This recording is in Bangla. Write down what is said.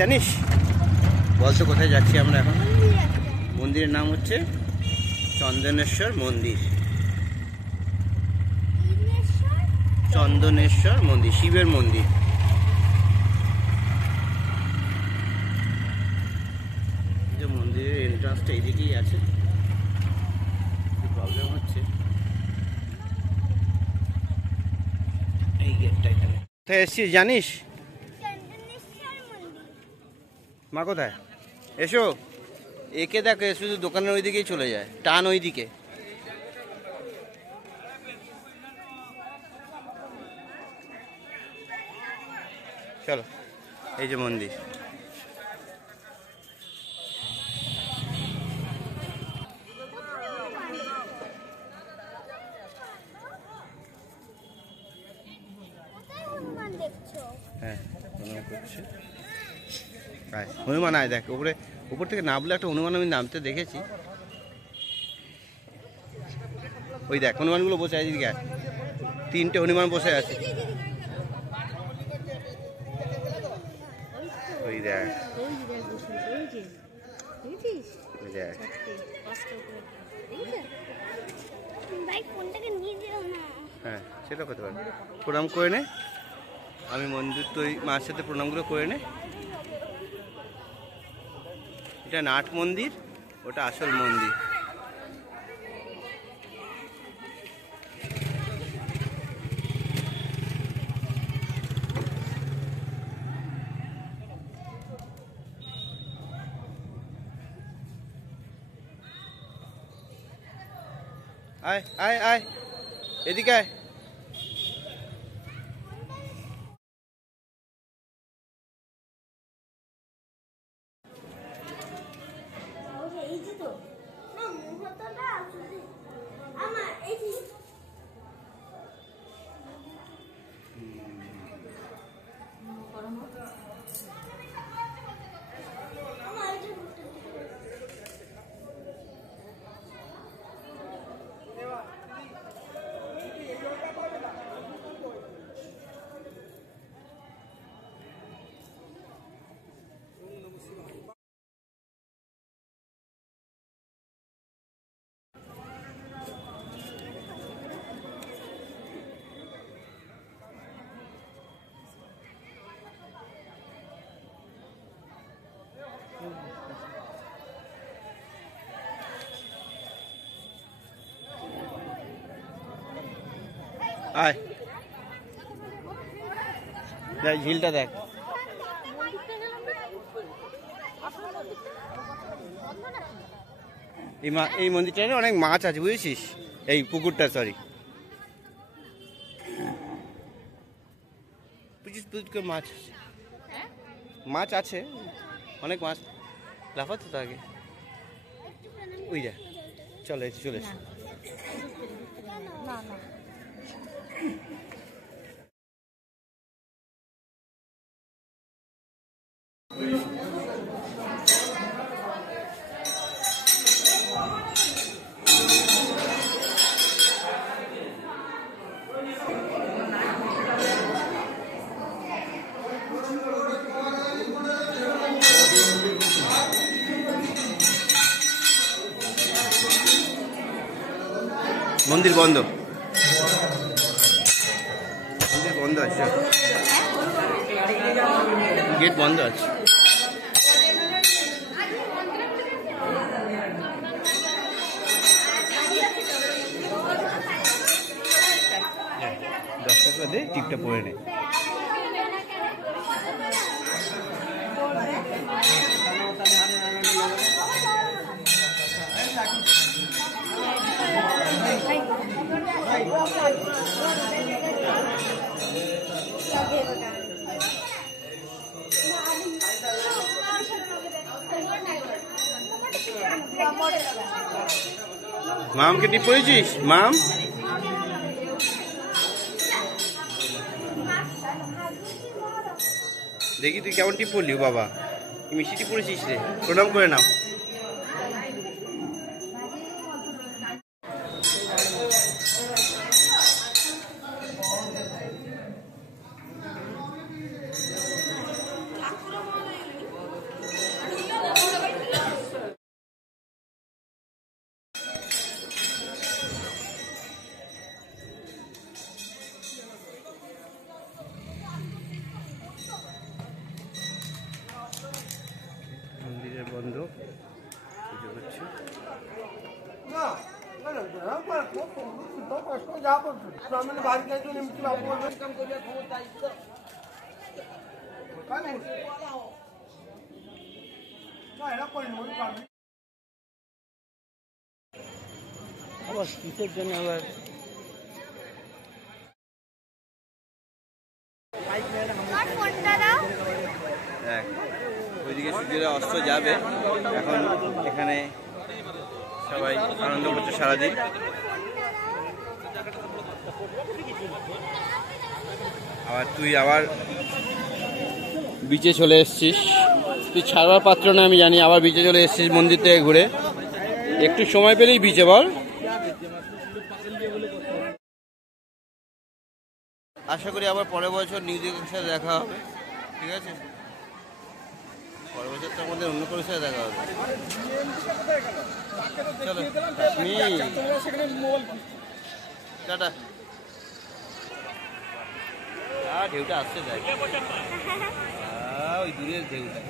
জানিস? বলতো কোথায় যাচ্ছি আমরা এখন? মন্দিরের নাম হচ্ছে চন্দনেশ্বর মন্দির। চন্দনেশ্বর মন্দির, শিবের মন্দির। যে মন্দিরের এন্ট্রান্সটা এইদিকেই আছে। প্রবলেম হচ্ছে এই গেটটা এখানে। কোথায় এসছিস জানিস? মা কোথায়? এসো। একে দেখো, শুধু দোকানের ওইদিকেই চলে যায়, টান ওইদিকে। চলো, এই যে মন্দির। হ্যাঁ, প্রণাম করছে। হনুমান আয় দেখ, উপরে উপর থেকে নামলে একটা হনুমান আমি নামতে দেখেছি। ওই দেখ হনুমানগুলো বসে আছে, দিকে তিনটে হনুমান বসে আছে। ওই দেখ, হ্যাঁ সেটা করতে পারবো। প্রণাম করে নে, আমি মন্দির তো মার সাথে প্রণামগুলো করে নে। এটা নাট মন্দির, ওটা আসল মন্দির। আয় আয় আয়, এদিকে আয়। আয় দেখ ঝিলটা দেখ। এই মন্দিরটাতে অনেক মাছ আছে বুঝেছিস? এই পুকুরটা, সরি বুঝিস, মাছ মাছ আছে, অনেক মাছ লাফাচ্ছে তো আগে। ওই যা, চলে চলে এসে। মন্দির বন্ধ, মন্দির বন্ধ আছে, গেট বন্ধ আছে। দশটা করে দে, টিপটা পরে নে। মামকে টিপ পড়েছিস? মাম দেখি তুই কেমন টিপ পড়লি বাবা, মিষ্টি টিপ পড়েছিস রে। প্রণাম করে নাও। ভিডিও করছি। আবার কিসের জন্য আবার দেখ ওইদিকে সূর্যের অস্ত যাবে এখন, এখানে সবাই আনন্দ করছে সারাদিন। আবার তুই আবার বিচে চলে এসছিস, তুই ছাড়বার পাত্র না আমি জানি, আবার বিচে চলে এসছিস মন্দির থেকে ঘুরে। একটু সময় পেলেই বিচে বল। আশা করি আবার পরের বছর নিউ দিঘার সাথে দেখা হবে, ঠিক আছে? পরের বছর তো আমাদের অন্য কোনো সাথে দেখা হবে। চলো টাটা। ঢেউটা আসছে দেখ, ওই দূরের ঢেউটা।